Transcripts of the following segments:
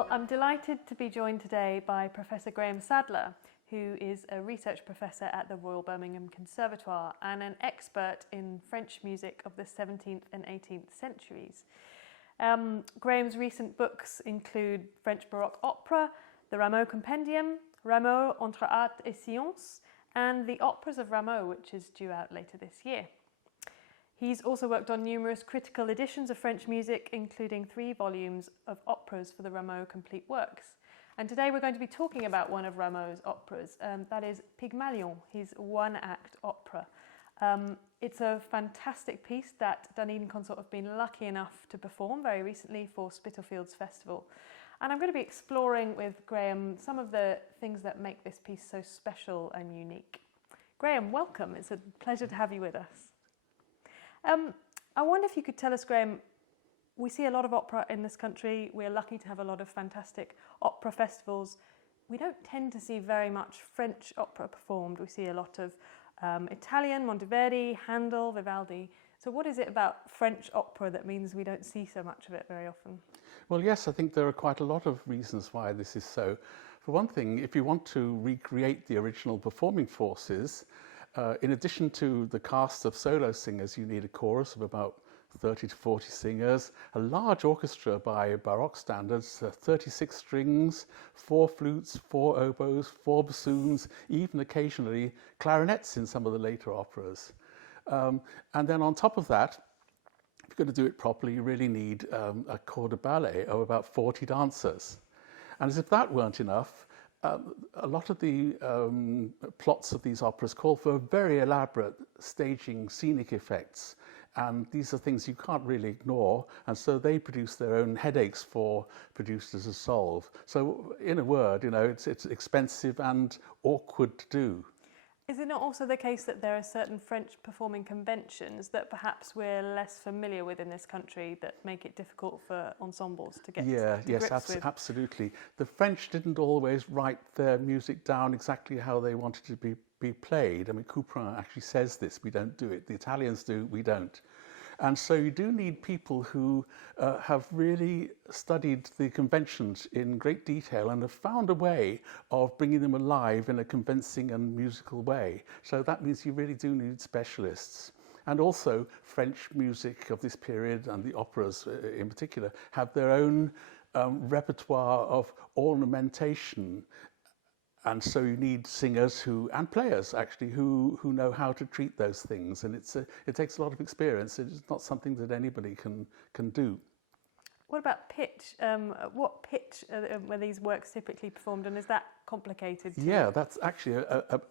Well, I'm delighted to be joined today by Professor Graham Sadler, who is a research professor at the Royal Birmingham Conservatoire and an expert in French music of the 17th and 18th centuries. Graham's recent books include French Baroque opera, the Rameau Compendium, Rameau entre art et science, and the Operas of Rameau, which is due out later this year. He's also worked on numerous critical editions of French music, including 3 volumes of operas for the Rameau Complete Works. And today we're going to be talking about one of Rameau's operas, that is Pygmalion, his one-act opera. It's a fantastic piece that Dunedin Consort have been lucky enough to perform very recently for Spitalfields Festival. And I'm going to be exploring with Graham some of the things that make this piece so special and unique. Graham, welcome. It's a pleasure to have you with us. I wonder if you could tell us, Graham, we see a lot of opera in this country. We're lucky to have a lot of fantastic opera festivals. We don't tend to see very much French opera performed. We see a lot of Italian, Monteverdi, Handel, Vivaldi. So what is it about French opera that means we don't see so much of it very often? Well, yes, I think there are quite a lot of reasons why this is so. For one thing, if you want to recreate the original performing forces, in addition to the cast of solo singers, you need a chorus of about 30 to 40 singers, a large orchestra by Baroque standards, 36 strings, 4 flutes, 4 oboes, 4 bassoons, even occasionally clarinets in some of the later operas. And then on top of that, if you're going to do it properly, you really need a corps de ballet of about 40 dancers. And as if that weren't enough, a lot of the plots of these operas call for very elaborate staging scenic effects, and these are things you can't really ignore, and so they produce their own headaches for producers to solve. So in a word, you know, it's expensive and awkward to do. Is it not also the case that there are certain French performing conventions that perhaps we're less familiar with in this country that make it difficult for ensembles to get to grips with? Absolutely. The French didn't always write their music down exactly how they wanted to be played. I mean, Couperin actually says this: we don't do it. The Italians do, we don't. And so you do need people who have really studied the conventions in great detail and have found a way of bringing them alive in a convincing and musical way. So that means you really do need specialists. And also French music of this period, and the operas in particular, have their own repertoire of ornamentation. And so you need singers and players actually who know how to treat those things, and it takes a lot of experience. It's not something that anybody can do. What about pitch? What pitch were these works typically performed, and is that complicated too? Yeah, that's actually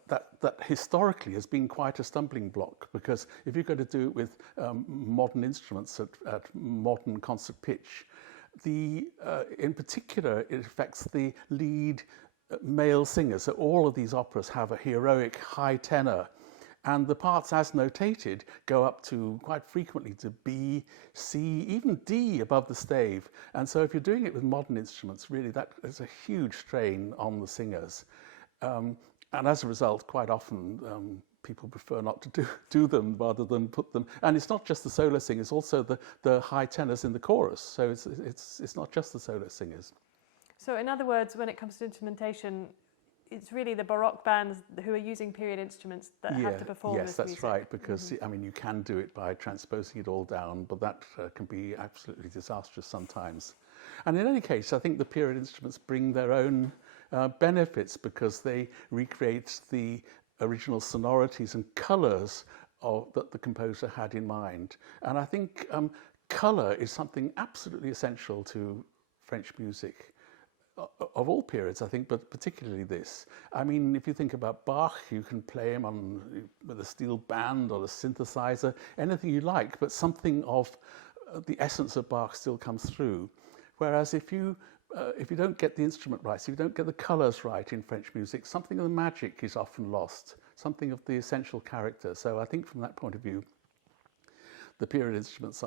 that historically has been quite a stumbling block, because if you're going to do it with modern instruments at modern concert pitch, in particular it affects the lead male singers. So all of these operas have a heroic high tenor, and the parts as notated go up to quite frequently to B, C, even D above the stave. And so if you're doing it with modern instruments, really that is a huge strain on the singers. And as a result, quite often people prefer not to do them rather than put them. And it's not just the solo singers, also the high tenors in the chorus. So it's not just the solo singers. So in other words, when it comes to instrumentation, it's really the Baroque bands who are using period instruments that have to perform this music. Yes, that's right, because I mean, you can do it by transposing it all down, but that can be absolutely disastrous sometimes. And in any case, I think the period instruments bring their own benefits, because they recreate the original sonorities and colours that the composer had in mind. And I think colour is something absolutely essential to French music. Of all periods, I think, but particularly this. I mean, if you think about Bach, you can play him with a steel band or a synthesizer, anything you like, but something of the essence of Bach still comes through. Whereas if you don't get the instrument right, if you don't get the colours right in French music, something of the magic is often lost, something of the essential character. So I think from that point of view, the period instruments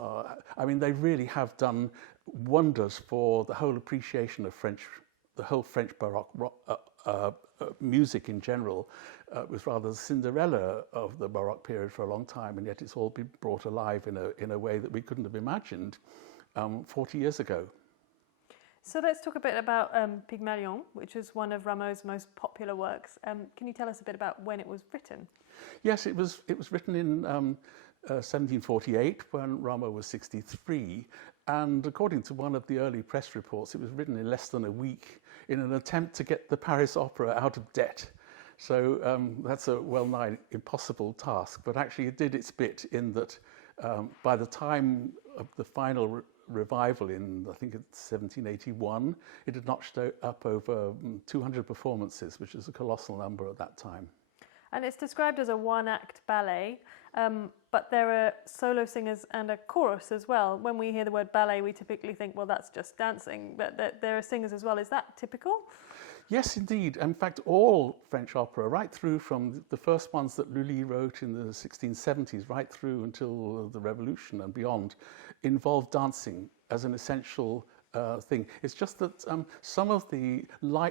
they really have done wonders for the whole appreciation of the whole French Baroque music in general. Was rather the Cinderella of the Baroque period for a long time, and yet it's all been brought alive in a way that we couldn't have imagined 40 years ago. So let's talk a bit about Pygmalion, which is one of Rameau's most popular works. Can you tell us a bit about when it was written? Yes, it was written in 1748 when Rameau was 63, and according to one of the early press reports, it was written in less than a week in an attempt to get the Paris Opera out of debt. So that's a well-nigh impossible task, but actually it did its bit in that by the time of the final revival in, I think it's 1781, it had notched up over 200 performances, which is a colossal number at that time. And it's described as a one-act ballet, but there are solo singers and a chorus as well. When we hear the word ballet, we typically think, well, that's just dancing, but there are singers as well. Is that typical? Yes, indeed. In fact, all French opera, right through from the first ones that Lully wrote in the 1670s, right through until the Revolution and beyond, involved dancing as an essential thing. It's just that some of the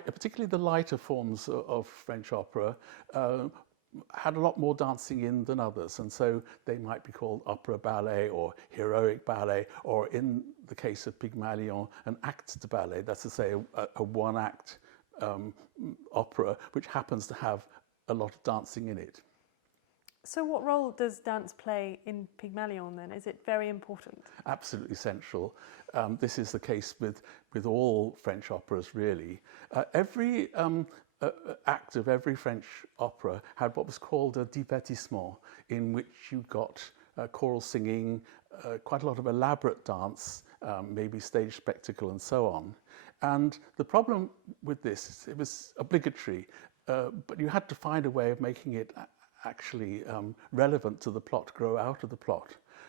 particularly the lighter forms of French opera, had a lot more dancing in than others, and so they might be called opera ballet or heroic ballet, or in the case of Pygmalion, an acte ballet. That's to say, a one-act opera which happens to have a lot of dancing in it. So what role does dance play in Pygmalion then? Is it very important? Absolutely essential. This is the case with all French operas, really. Every act of every French opera had what was called a divertissement, in which you got choral singing, quite a lot of elaborate dance, maybe stage spectacle and so on. And the problem with this, it was obligatory, but you had to find a way of making it actually relevant to the plot, grow out of the plot.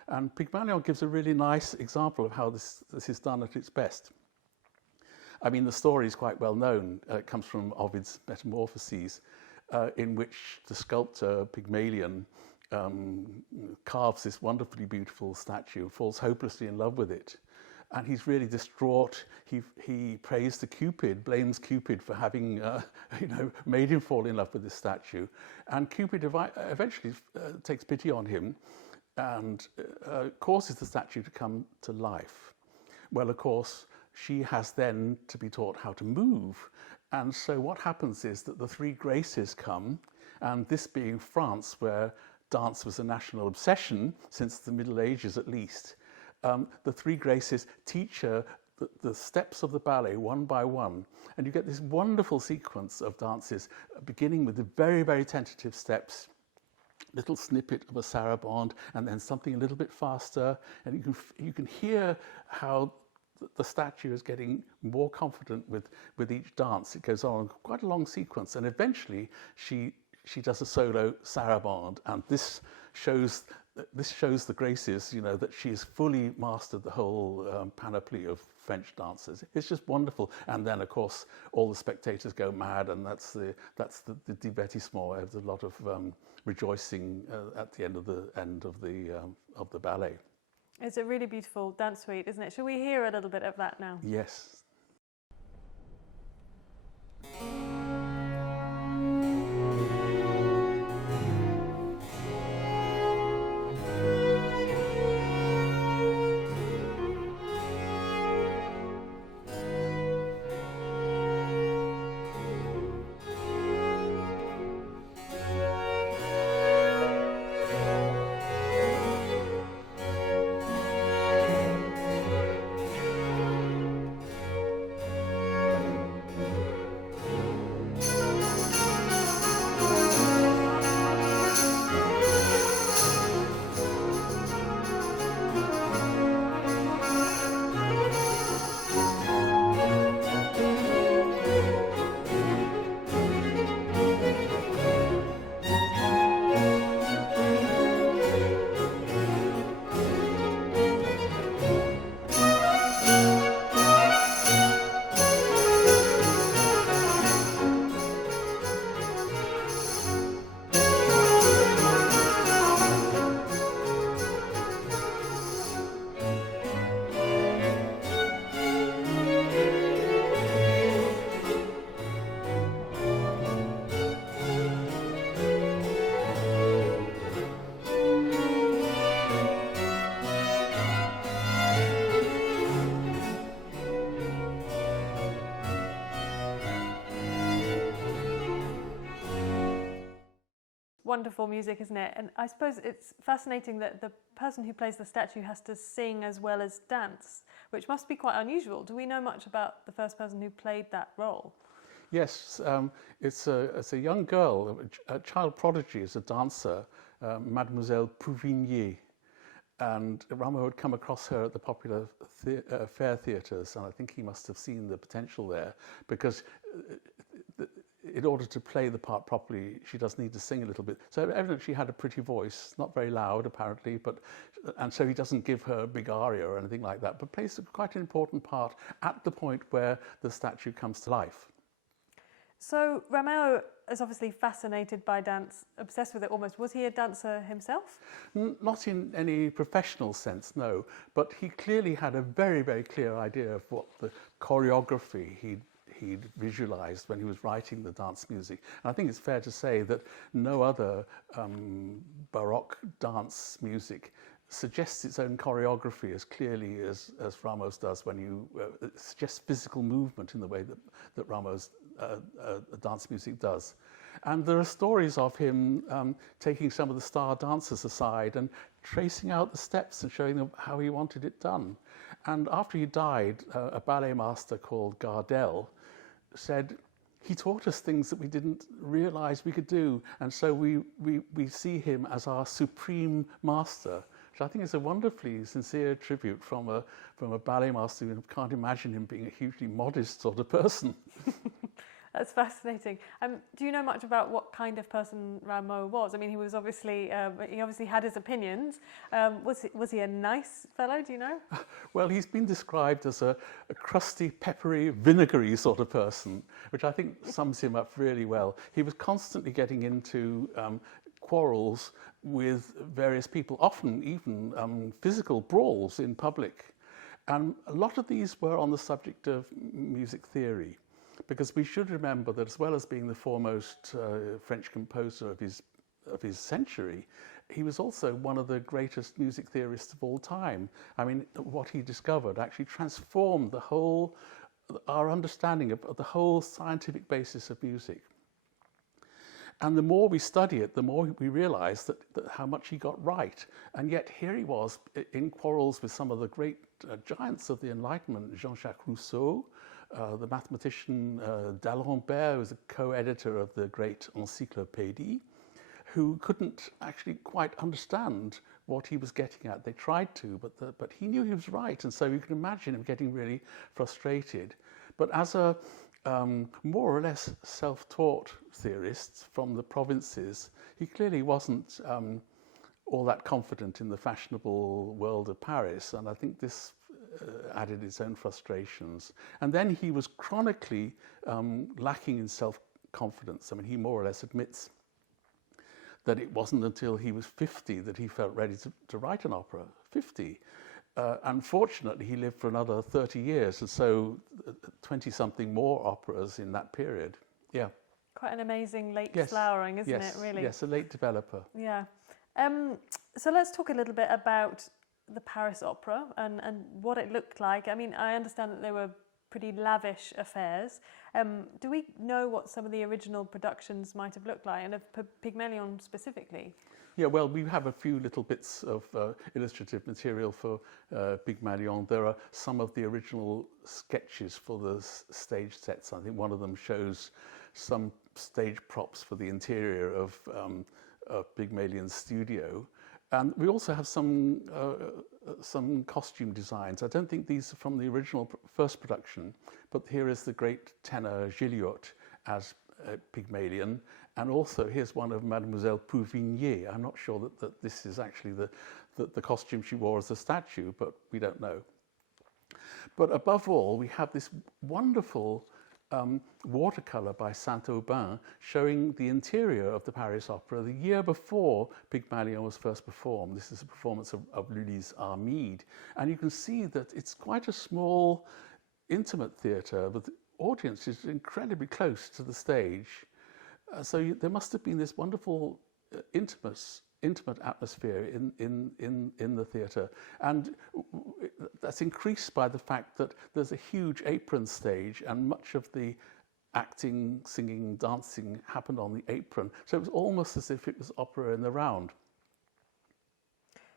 And Pygmalion gives a really nice example of how this is done at its best. I mean, the story is quite well known. It comes from Ovid's Metamorphoses, in which the sculptor Pygmalion carves this wonderfully beautiful statue, falls hopelessly in love with it. And he's really distraught. He prays to Cupid, blames Cupid for having made him fall in love with this statue. And Cupid eventually takes pity on him and causes the statue to come to life. Well, of course, she has then to be taught how to move. And so what happens is that the three Graces come, and this being France, where dance was a national obsession, since the Middle Ages at least, the three Graces teach her the steps of the ballet one by one. And you get this wonderful sequence of dances, beginning with the very, very tentative steps, little snippet of a sarabande, and then something a little bit faster. And you can hear how the statue is getting more confident with each dance. It goes on quite a long sequence, and eventually she does a solo sarabande, and this shows the Graces, that she's fully mastered the whole panoply of French dancers. It's just wonderful. And then, of course, all the spectators go mad, and that's the divertissement. There's a lot of rejoicing at the end of the ballet. It's a really beautiful dance suite, isn't it? Shall we hear a little bit of that now? Yes. wonderful music, isn't it? And I suppose it's fascinating that the person who plays the statue has to sing as well as dance, which must be quite unusual. Do we know much about the first person who played that role? Yes, it's a young girl, a child prodigy as a dancer, Mademoiselle Prouvignier. And Rameau had come across her at the popular fair theatres, and I think he must have seen the potential there, because in order to play the part properly, she does need to sing a little bit. So evidently she had a pretty voice, not very loud apparently, and so he doesn't give her a big aria or anything like that, but plays quite an important part at the point where the statue comes to life. So Rameau is obviously fascinated by dance, obsessed with it almost. Was he a dancer himself? Not in any professional sense, no, but he clearly had a very, very clear idea of what the choreography he'd visualized when he was writing the dance music. And I think it's fair to say that no other Baroque dance music suggests its own choreography as clearly as Rameau's does, when you suggests physical movement in the way that Rameau's dance music does. And there are stories of him taking some of the star dancers aside and tracing out the steps and showing them how he wanted it done. And after he died, a ballet master called Gardel said, he taught us things that we didn't realize we could do, and so we see him as our supreme master, which I think is a wonderfully sincere tribute from a ballet master who can't imagine him being a hugely modest sort of person. That's fascinating. Do you know much about what kind of person Rameau was? I mean, he was obviously he obviously had his opinions. Was he a nice fellow? Do you know? Well, he's been described as a crusty, peppery, vinegary sort of person, which I think sums him up really well. He was constantly getting into quarrels with various people, often even physical brawls in public, and a lot of these were on the subject of music theory. Because we should remember that, as well as being the foremost French composer of his century, he was also one of the greatest music theorists of all time. I mean, what he discovered actually transformed our understanding of the whole scientific basis of music. And the more we study it, the more we realize that how much he got right. And yet here he was in quarrels with some of the great giants of the Enlightenment, Jean-Jacques Rousseau, the mathematician d'Alembert, who was a co-editor of the great Encyclopédie, who couldn't actually quite understand what he was getting at. They tried to, but he knew he was right, and so you can imagine him getting really frustrated. But as a more or less self-taught theorist from the provinces, he clearly wasn't all that confident in the fashionable world of Paris, and I think this added its own frustrations. And then he was chronically lacking in self-confidence. I mean, he more or less admits that it wasn't until he was 50 that he felt ready to write an opera. 50. Unfortunately, he lived for another 30 years, and so 20-something more operas in that period. Yeah. Quite an amazing late flowering, isn't it, really? Yes, a late developer. Yeah. So let's talk a little bit about the Paris Opera and what it looked like. I mean, I understand that they were pretty lavish affairs. Do we know what some of the original productions might have looked like, and of Pygmalion specifically? Yeah, well, we have a few little bits of illustrative material for Pygmalion. There are some of the original sketches for the stage sets. I think one of them shows some stage props for the interior of Pygmalion's studio. And we also have some costume designs. I don't think these are from the original first production, but here is the great tenor Gilliot as Pygmalion, and also here's one of Mademoiselle Prouvignier. I'm not sure that this is actually the costume she wore as a statue, but we don't know. But above all, we have this wonderful watercolour by Saint-Aubin showing the interior of the Paris Opera the year before Pygmalion was first performed. This is a performance of Lully's Armide. And you can see that it's quite a small, intimate theatre, but the audience is incredibly close to the stage. So there must have been this wonderful intimate atmosphere in the theatre, and that's increased by the fact that there's a huge apron stage, and much of the acting, singing, dancing happened on the apron. So it was almost as if it was opera in the round.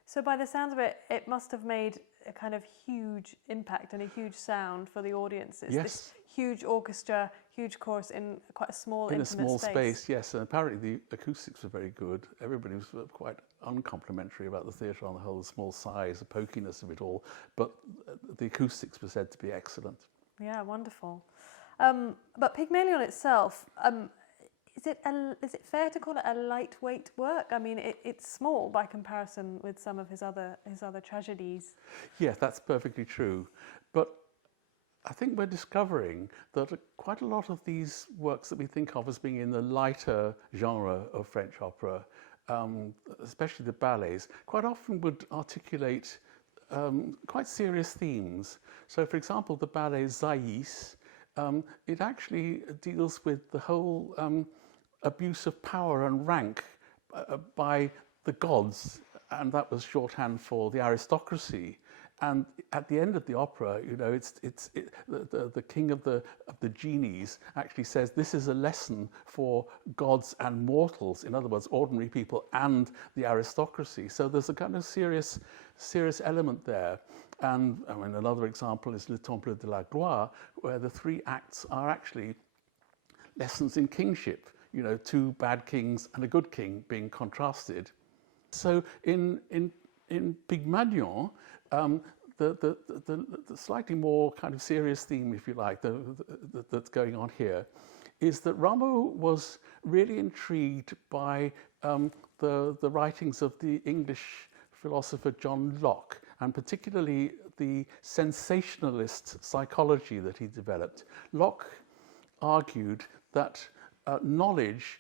So by the sounds of it, it must have made a kind of huge impact and a huge sound for the audiences. Yes. This huge orchestra, huge chorus in quite a small, in a intimate small space, yes. And apparently the acoustics were very good. Everybody was quite uncomplimentary about the theatre on the whole, the small size, the pokiness of it all. But the acoustics were said to be excellent. Yeah, wonderful. But Pygmalion itself, is it fair to call it a lightweight work? I mean, it's small by comparison with some of his other tragedies. Yes, that's perfectly true. But I think we're discovering that quite a lot of these works that we think of as being in the lighter genre of French opera, especially the ballets, quite often would articulate quite serious themes. So, for example, the ballet Zéphise, it actually deals with the whole abuse of power and rank by the gods, and that was shorthand for the aristocracy. And at the end of the opera, you know, the king of the genies actually says this is a lesson for gods and mortals. In other words, ordinary people and the aristocracy. So there's a kind of serious element there. And I mean, another example is Le Temple de la Gloire, where the three acts are actually lessons in kingship. You know, two bad kings and a good king being contrasted. So in Pygmalion, the slightly more kind of serious theme, if you like, that's going on here, is that Rameau was really intrigued by the writings of the English philosopher John Locke, and particularly the sensationalist psychology that he developed. Locke argued that knowledge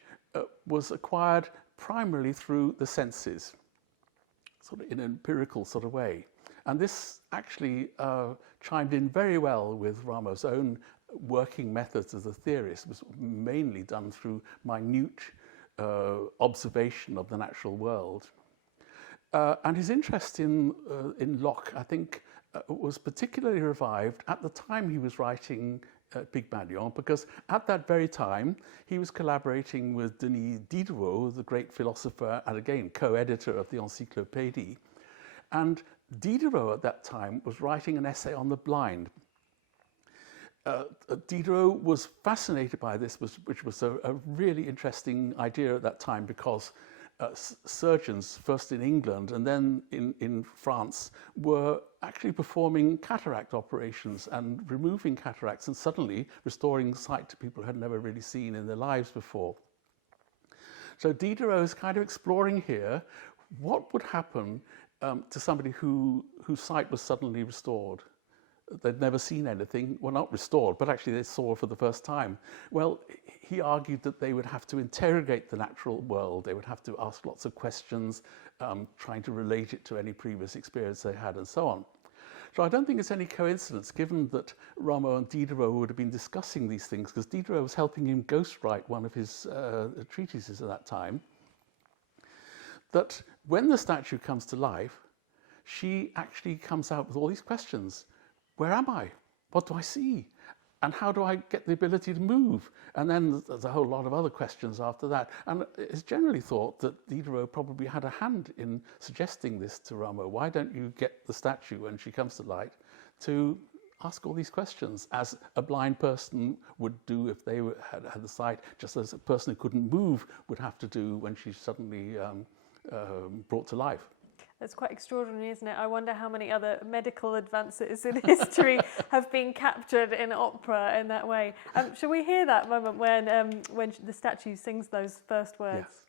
was acquired primarily through the senses, sort of in an empirical sort of way. And this actually chimed in very well with Rameau's own working methods as a theorist. It was mainly done through minute observation of the natural world. And his interest in Locke, I think, was particularly revived at the time he was writing Pygmalion, because at that very time he was collaborating with Denis Diderot, the great philosopher and again co-editor of the Encyclopédie. And Diderot at that time was writing an essay on the blind. Diderot was fascinated by this, which was a really interesting idea at that time, because surgeons, first in England and then in France, were actually performing cataract operations and removing cataracts and suddenly restoring sight to people who had never really seen in their lives before. So Diderot is kind of exploring here what would happen to somebody whose sight was suddenly restored. They'd never seen anything, well, not restored, but actually they saw for the first time. Well, he argued that they would have to interrogate the natural world. They would have to ask lots of questions, trying to relate it to any previous experience they had and so on. So I don't think it's any coincidence, given that Rameau and Diderot would have been discussing these things, because Diderot was helping him ghostwrite one of his treatises at that time, that when the statue comes to life, she actually comes out with all these questions. Where am I? What do I see? And how do I get the ability to move? And then there's a whole lot of other questions after that. And it's generally thought that Diderot probably had a hand in suggesting this to Rameau. Why don't you get the statue when she comes to light to ask all these questions, as a blind person would do if they had the sight, just as a person who couldn't move would have to do when she's suddenly brought to life. That's quite extraordinary, isn't it? I wonder how many other medical advances in history have been captured in opera in that way. Shall we hear that moment when the statue sings those first words? Yes.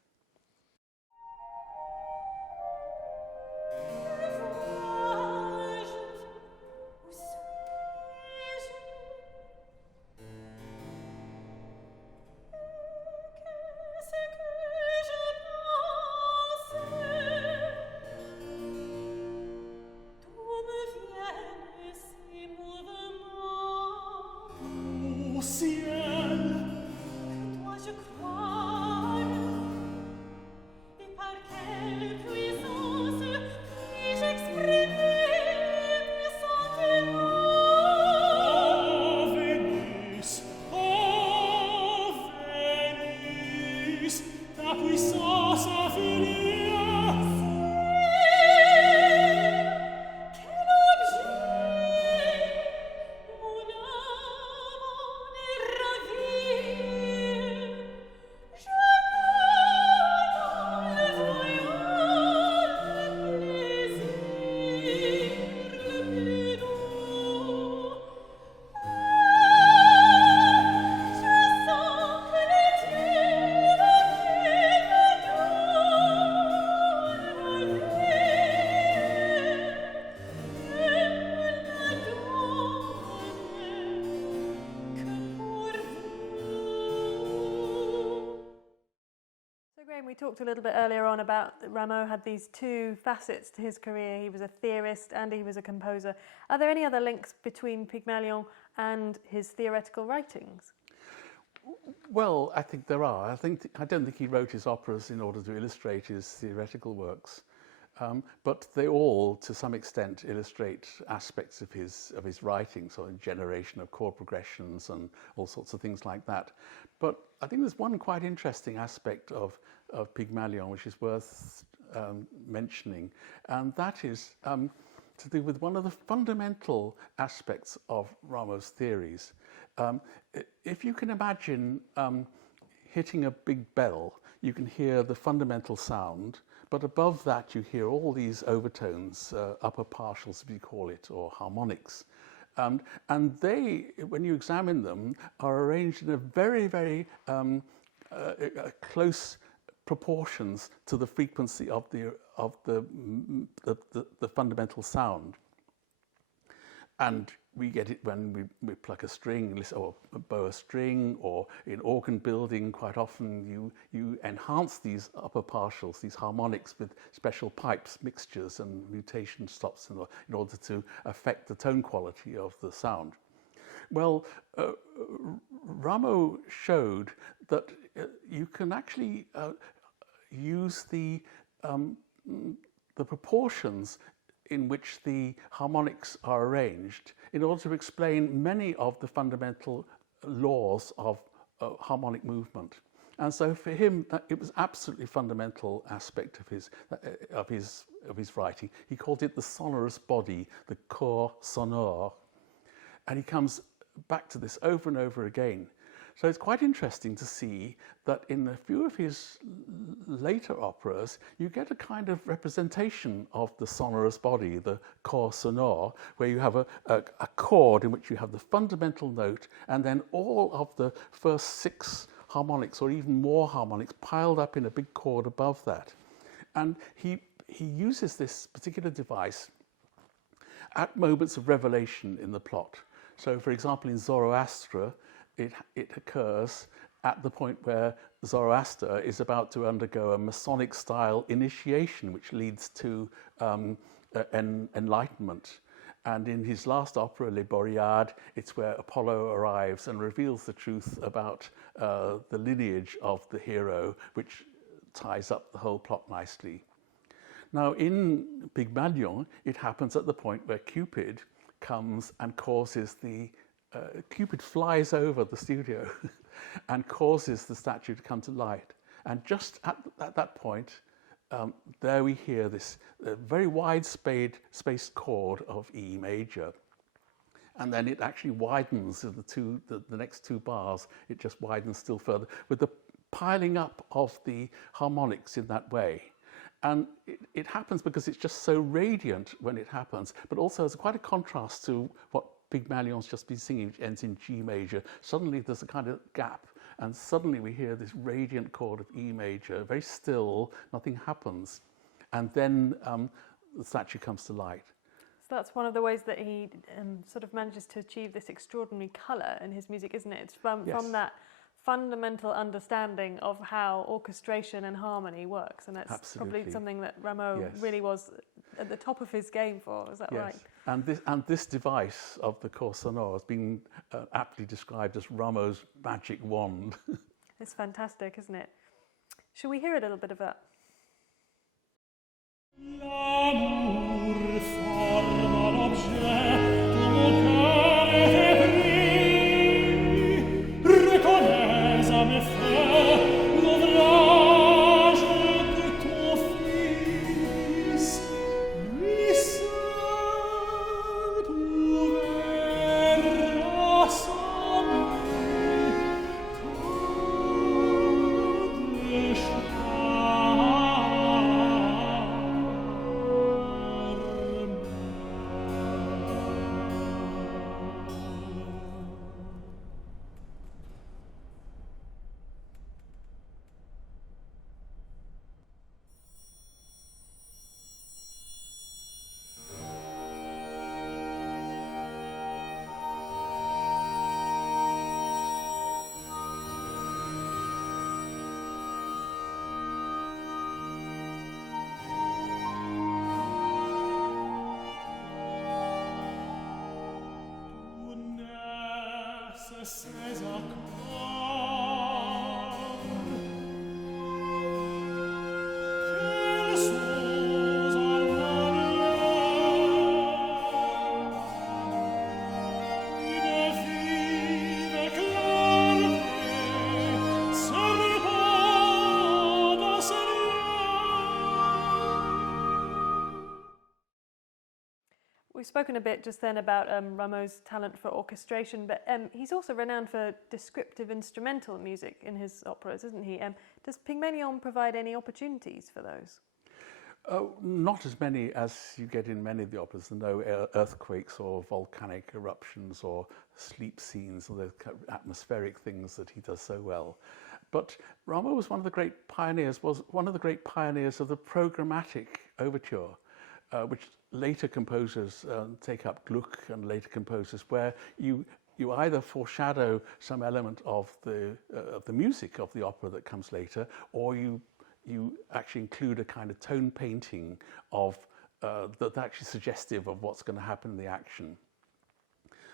talked a little bit earlier on about that Rameau had these two facets to his career. He was a theorist and he was a composer. Are there any other links between Pygmalion and his theoretical writings? Well, I think there are. I don't think he wrote his operas in order to illustrate his theoretical works, but they all, to some extent, illustrate aspects of his writing, so a generation of chord progressions and all sorts of things like that. But I think there's one quite interesting aspect of Pygmalion which is worth mentioning, and that is to do with one of the fundamental aspects of Rameau's theories. If you can imagine hitting a big bell, you can hear the fundamental sound, but above that you hear all these overtones, upper partials, if you call it, or harmonics. And they, when you examine them, are arranged in a very, very close proportions to the frequency of the fundamental sound. And we get it when we pluck a string or bow a string, or in organ building quite often you enhance these upper partials, these harmonics, with special pipes, mixtures and mutation stops in order to affect the tone quality of the sound. Well, Rameau showed that you can actually use the proportions in which the harmonics are arranged in order to explain many of the fundamental laws of harmonic movement. And so for him, it was absolutely fundamental aspect of his writing. He called it the sonorous body, the corps sonore. And he comes back to this over and over again. So it's quite interesting to see that in a few of his later operas, you get a kind of representation of the sonorous body, the corps sonore, where you have a chord in which you have the fundamental note and then all of the first 6 harmonics or even more harmonics piled up in a big chord above that. And he uses this particular device at moments of revelation in the plot. So, for example, in Zoroastra, it occurs at the point where Zoroaster is about to undergo a Masonic-style initiation, which leads to enlightenment. And in his last opera, Les Boreades, it's where Apollo arrives and reveals the truth about the lineage of the hero, which ties up the whole plot nicely. Now, in Pygmalion, it happens at the point where Cupid comes and causes Cupid flies over the studio and causes the statue to come to light. And just at that point, there we hear this very wide spaced chord of E major. And then it actually widens in the next 2 bars. It just widens still further with the piling up of the harmonics in that way. And it happens because it's just so radiant when it happens, but also there's quite a contrast to what Pygmalion's just been singing, which ends in G major. Suddenly there's a kind of gap, and suddenly we hear this radiant chord of E major, very still, nothing happens. And then the statue comes to light. So that's one of the ways that he sort of manages to achieve this extraordinary colour in his music, isn't it? It's from that fundamental understanding of how orchestration and harmony works, and that's Absolutely. Probably something that Rameau really was at the top of his game for. Is that right? And this device of the corps sonore has been aptly described as Rameau's magic wand. It's fantastic, isn't it? Shall we hear a little bit of that? L'amour forma l'objet de mon cœur épris. Reconnais à mes faits l'ouvrage de ton fils. Lui seul pouvait rassembler tant de chants. ces accords quels sons une vive clarté s'élevant dans ces We've spoken a bit just then about Rameau's talent for orchestration, but he's also renowned for descriptive instrumental music in his operas, isn't he? Does Pygmalion provide any opportunities for those? Not as many as you get in many of the operas. There are no earthquakes or volcanic eruptions or sleep scenes or those kind of atmospheric things that he does so well. But Rameau was one of the great pioneers of the programmatic overture, which later composers take up, Gluck and later composers, where you either foreshadow some element of the music of the opera that comes later, or you actually include a kind of tone painting of that's actually suggestive of what's going to happen in the action.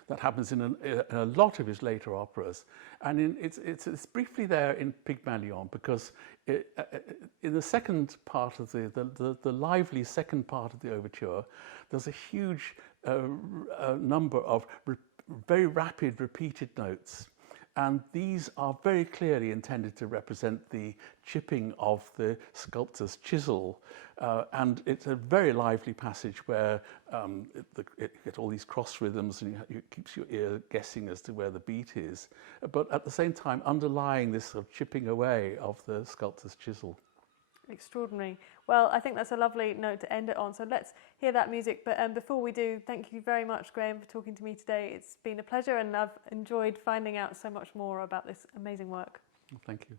That happens in a lot of his later operas, and it's briefly there in Pygmalion, because in the second part of the lively second part of the overture, there's a huge number of very rapid repeated notes, and these are very clearly intended to represent the chipping of the sculptor's chisel, and it's a very lively passage where you get all these cross rhythms, and it keeps your ear guessing as to where the beat is, but at the same time underlying this sort of chipping away of the sculptor's chisel. Extraordinary. Well, I think that's a lovely note to end it on. So let's hear that music. But before we do, thank you very much, Graham, for talking to me today. It's been a pleasure, and I've enjoyed finding out so much more about this amazing work. Thank you.